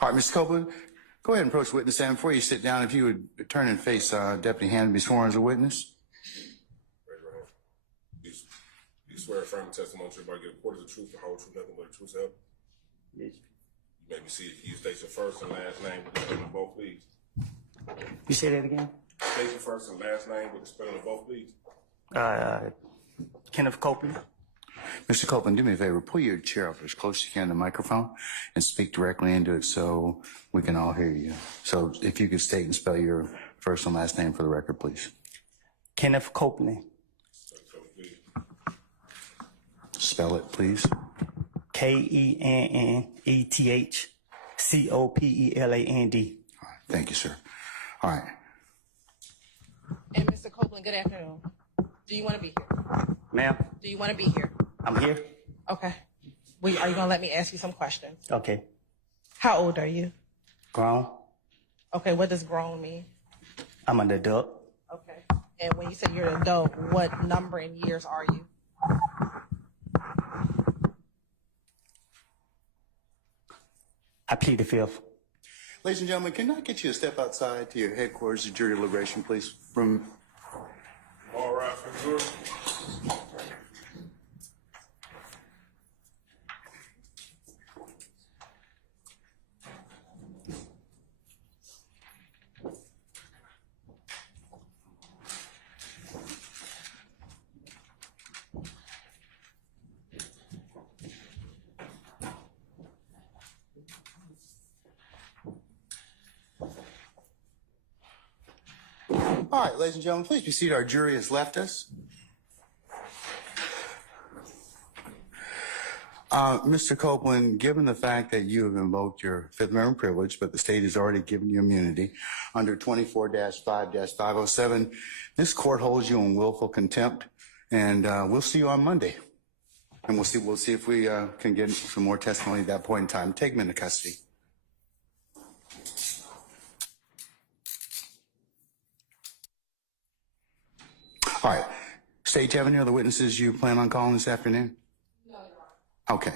All right, Mr. Copeland, go ahead and approach the witness stand. Before you sit down, if you would turn and face Deputy Hand and be sworn as a witness. Raise your hand. You swear affirm the testimony you're about to give a quarter of the truth, the whole truth, nothing but the truth, sir? Yes. You may be seated. You state your first and last name with the spelling of both, please. You say that again? State your first and last name with the spelling of both, please. Kenneth Copeland. Mr. Copeland, do me a favor. Pull your chair up as close as you can to the microphone and speak directly into it so we can all hear you. So if you could state and spell your first and last name for the record, please. Kenneth Copeland. Spell it, please. Kenneth All right, thank you, sir. All right. And Mr. Copeland, good afternoon. Do you want to be here? Ma'am? Do you want to be here? I'm here. Okay. Are you going to let me ask you some questions? Okay. How old are you? Grown. Okay, what does grown mean? I'm an adult. Okay. And when you say you're an adult, what number in years are you? I plead the fifth. Ladies and gentlemen, can I get you to step outside to your headquarters of jury deliberation, please? From All right, for jury. All right, ladies and gentlemen, please be seated. Our jury has left us. Mr. Copeland, given the fact that you have invoked your Fifth Amendment privilege, but the state has already given you immunity under 24-5-507, this court holds you in willful contempt, and we'll see you on Monday. And we'll see if we can get some more testimony at that point in time. Take him into custody. All right. State, do you have any other witnesses you plan on calling this afternoon? No, Your Honor. Okay.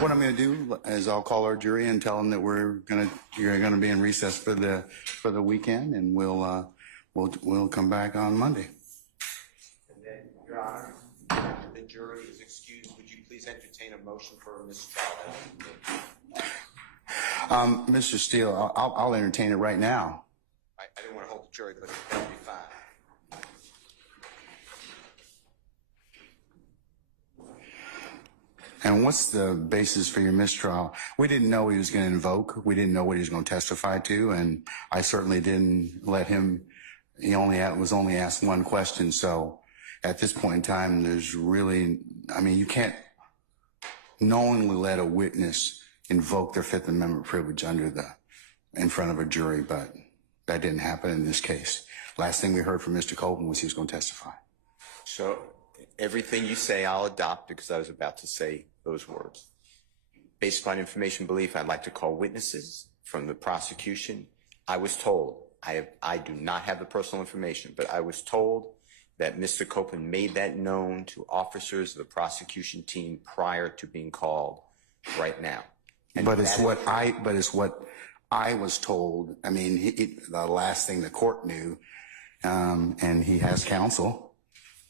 What I'm going to do is I'll call our jury and tell them that you're going to be in recess for the weekend, and we'll come back on Monday. And then, Your Honor, the jury is excused. Would you please entertain a motion for a mistrial? Mr. Steele, I'll entertain it right now. I didn't want to hold the jury, but that'll be fine. And what's the basis for your mistrial? We didn't know he was going to invoke. We didn't know what he was going to testify to, and I certainly didn't let him. He was only asked one question. So at this point in time, there's really, you can't knowingly let a witness invoke their Fifth Amendment privilege in front of a jury, but that didn't happen in this case. Last thing we heard from Mr. Copeland was he was going to testify. So everything you say, I'll adopt, because I was about to say those words. Based upon information belief, I'd like to call witnesses from the prosecution. I was told, I do not have the personal information, but I was told that Mr. Copeland made that known to officers of the prosecution team prior to being called right now. But it's what I was told. The last thing the court knew, and he has counsel.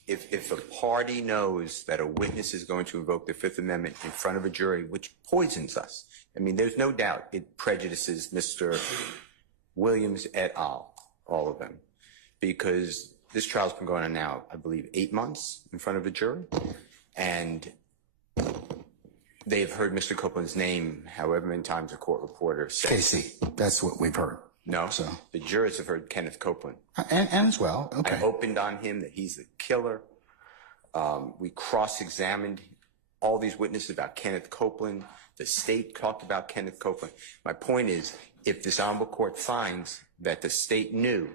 If a party knows that a witness is going to invoke the Fifth Amendment in front of a jury, which poisons us, there's no doubt it prejudices Mr. Williams et al., all of them, because this trial's been going on now, I believe, 8 months in front of a jury, and they've heard Mr. Copeland's name however many times a court reporter says. Casey, that's what we've heard. No, so the jurors have heard Kenneth Copeland. And as well, okay. I opened on him that he's the killer. We cross-examined all these witnesses about Kenneth Copeland. The state talked about Kenneth Copeland. My point is, if this honorable court finds that the state knew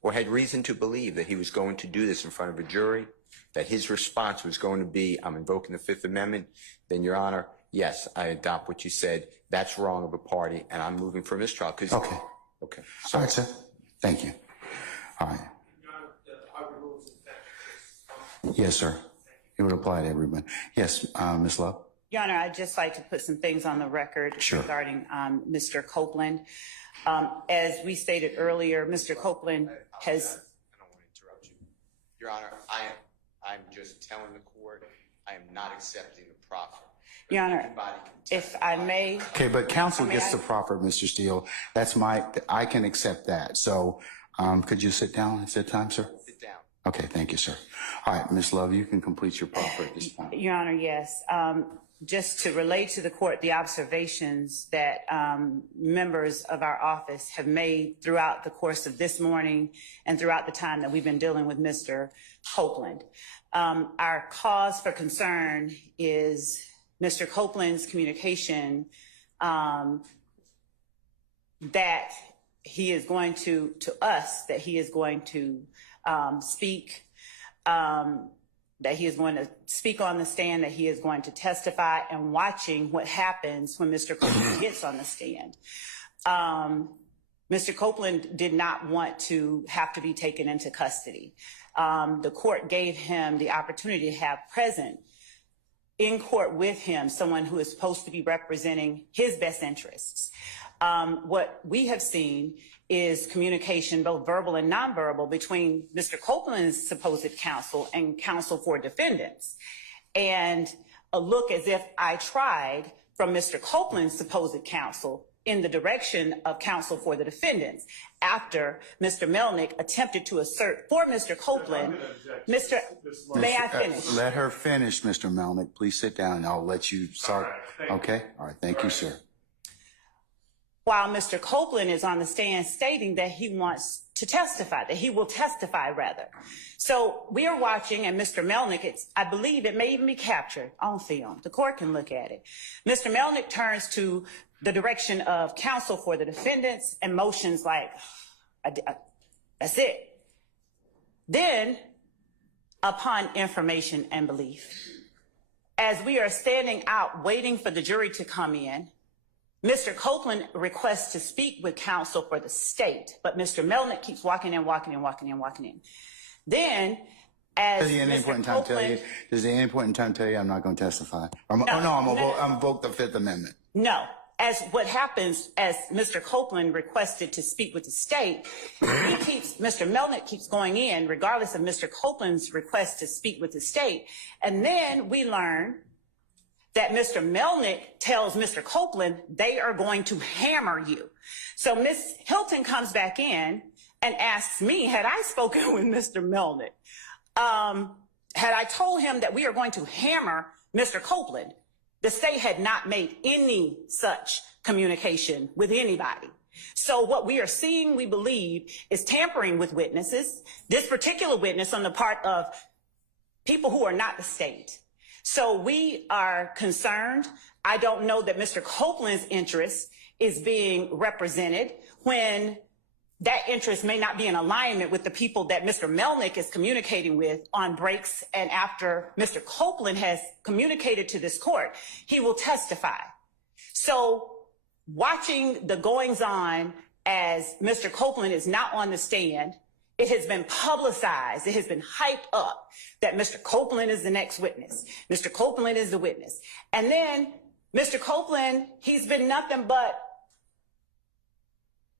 or had reason to believe that he was going to do this in front of a jury, that his response was going to be, I'm invoking the Fifth Amendment, then, Your Honor, yes, I adopt what you said. That's wrong of a party, and I'm moving for mistrial. Okay. Okay. All right, sir. Thank you. All right. Yes, sir. It would apply to everyone. Yes, Ms. Love. Your Honor, I'd just like to put some things on the record regarding Mr. Copeland. As we stated earlier, Mr. Copeland has... I don't want to interrupt you. Your Honor, I'm just telling the court I am not accepting the proffer. Your Honor, if I may... Okay, but counsel gets the proffer, Mr. Steele. I can accept that. So could you sit down at that time, sir? Sit down. Okay, thank you, sir. All right, Ms. Love, you can complete your proffer at this point. Your Honor, yes. Just to relate to the court the observations that members of our office have made throughout the course of this morning and throughout the time that we've been dealing with Mr. Copeland. Our cause for concern is Mr. Copeland's communication that he is going to us, that he is going to speak, that he is going to speak on the stand, that he is going to testify, and watching what happens when Mr. Copeland gets on the stand. Mr. Copeland did not want to have to be taken into custody. The court gave him the opportunity to have present in court with him someone who is supposed to be representing his best interests. What we have seen is communication, both verbal and nonverbal, between Mr. Copeland's supposed counsel and counsel for defendants. And a look as if I tried from Mr. Copeland's supposed counsel in the direction of counsel for the defendants after Mr. Melnick attempted to assert for Mr. Copeland. May I finish? Let her finish, Mr. Melnick. Please sit down and I'll let you start. Okay? All right. Thank you, sir. While Mr. Copeland is on the stand stating that he wants to testify, that he will testify rather. So we are watching, and Mr. Melnick, I believe it may even be captured on film. The court can look at it. Mr. Melnick turns to the direction of counsel for the defendants and motions like, that's it. Then, upon information and belief, as we are standing out waiting for the jury to come in, Mr. Copeland requests to speak with counsel for the state, but Mr. Melnick keeps walking in. Then, as Does he at any point in time tell you? Does he at any point in time tell you I'm not going to testify? I'm invoke the Fifth Amendment. No. As what happens, as Mr. Copeland requested to speak with the state, Mr. Melnick keeps going in regardless of Mr. Copeland's request to speak with the state. And then we learn that Mr. Melnick tells Mr. Copeland they are going to hammer you. So Ms. Hilton comes back in and asks me, had I spoken with Mr. Melnick? Had I told him that we are going to hammer Mr. Copeland? The state had not made any such communication with anybody. So what we are seeing, we believe, is tampering with witnesses, this particular witness on the part of people who are not the state. So we are concerned. I don't know that Mr. Copeland's interest is being represented when that interest may not be in alignment with the people that Mr. Melnick is communicating with on breaks. And after Mr. Copeland has communicated to this court, he will testify. So watching the goings on as Mr. Copeland is not on the stand, it has been publicized. It has been hyped up that Mr. Copeland is the next witness. Mr. Copeland is the witness. And then Mr. Copeland, he's been nothing but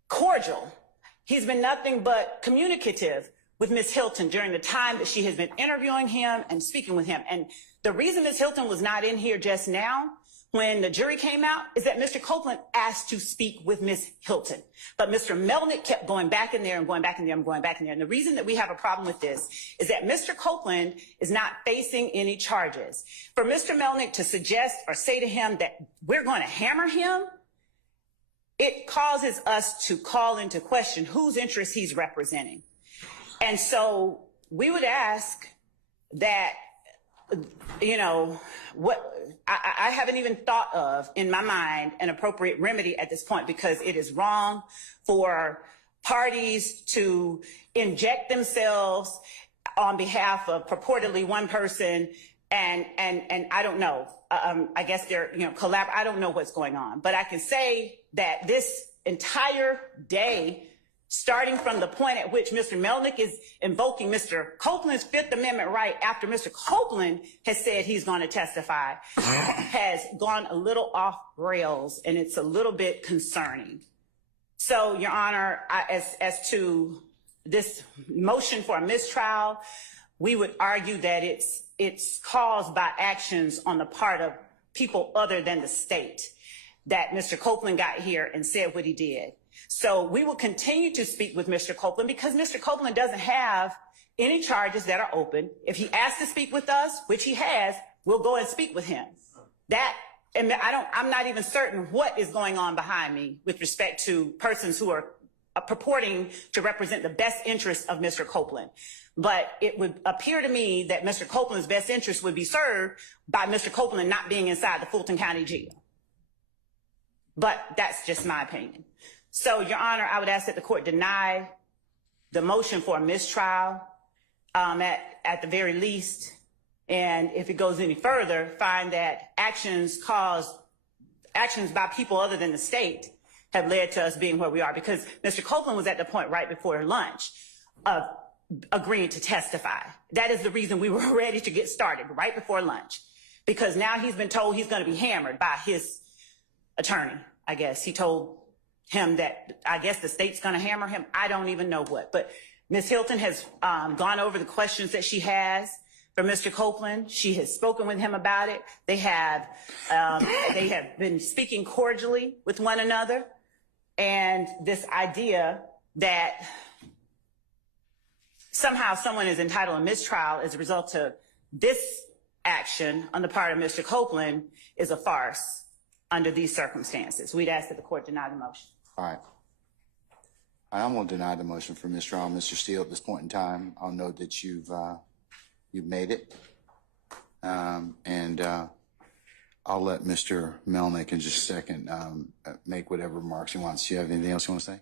cordial. He's been nothing but communicative with Ms. Hilton during the time that she has been interviewing him and speaking with him. And the reason Ms. Hilton was not in here just now when the jury came out is that Mr. Copeland asked to speak with Ms. Hilton. But Mr. Melnick kept going back in there and going back in there and going back in there. And the reason that we have a problem with this is that Mr. Copeland is not facing any charges. For Mr. Melnick to suggest or say to him that we're going to hammer him, it causes us to call into question whose interest he's representing. And so we would ask that, you know, what I haven't even thought of in my mind an appropriate remedy at this point, because it is wrong for parties to inject themselves on behalf of purportedly one person. And I don't know, I guess they're, you know, I don't know what's going on, but I can say that this entire day starting from the point at which Mr. Melnick is invoking Mr. Copeland's Fifth Amendment right after Mr. Copeland has said he's going to testify, has gone a little off rails, and it's a little bit concerning. So, Your Honor, as to this motion for a mistrial, we would argue that it's caused by actions on the part of people other than the state, that Mr. Copeland got here and said what he did. So we will continue to speak with Mr. Copeland because Mr. Copeland doesn't have any charges that are open. If he asks to speak with us, which he has, we'll go and speak with him. And I'm not even certain what is going on behind me with respect to persons who are purporting to represent the best interests of Mr. Copeland. But it would appear to me that Mr. Copeland's best interest would be served by Mr. Copeland not being inside the Fulton County Jail. But that's just my opinion. So, Your Honor, I would ask that the court deny the motion for a mistrial at the very least. And if it goes any further, find that actions by people other than the state have led to us being where we are. Because Mr. Copeland was at the point right before lunch of agreeing to testify. That is the reason we were ready to get started right before lunch. Because now he's been told he's going to be hammered by his attorney, I guess. He told him that, I guess, the state's going to hammer him. I don't even know what. But Ms. Hilton has gone over the questions that she has for Mr. Copeland. She has spoken with him about it. They have been speaking cordially with one another. And this idea that somehow someone is entitled to a mistrial as a result of this action on the part of Mr. Copeland is a farce under these circumstances. We'd ask that the court deny the motion. All right. I'm going to deny the motion for mistrial. Mr. Steele, at this point in time, I'll note that you've made it. And I'll let Mr. Melnick in just a second make whatever remarks he wants. Do you have anything else you want to say?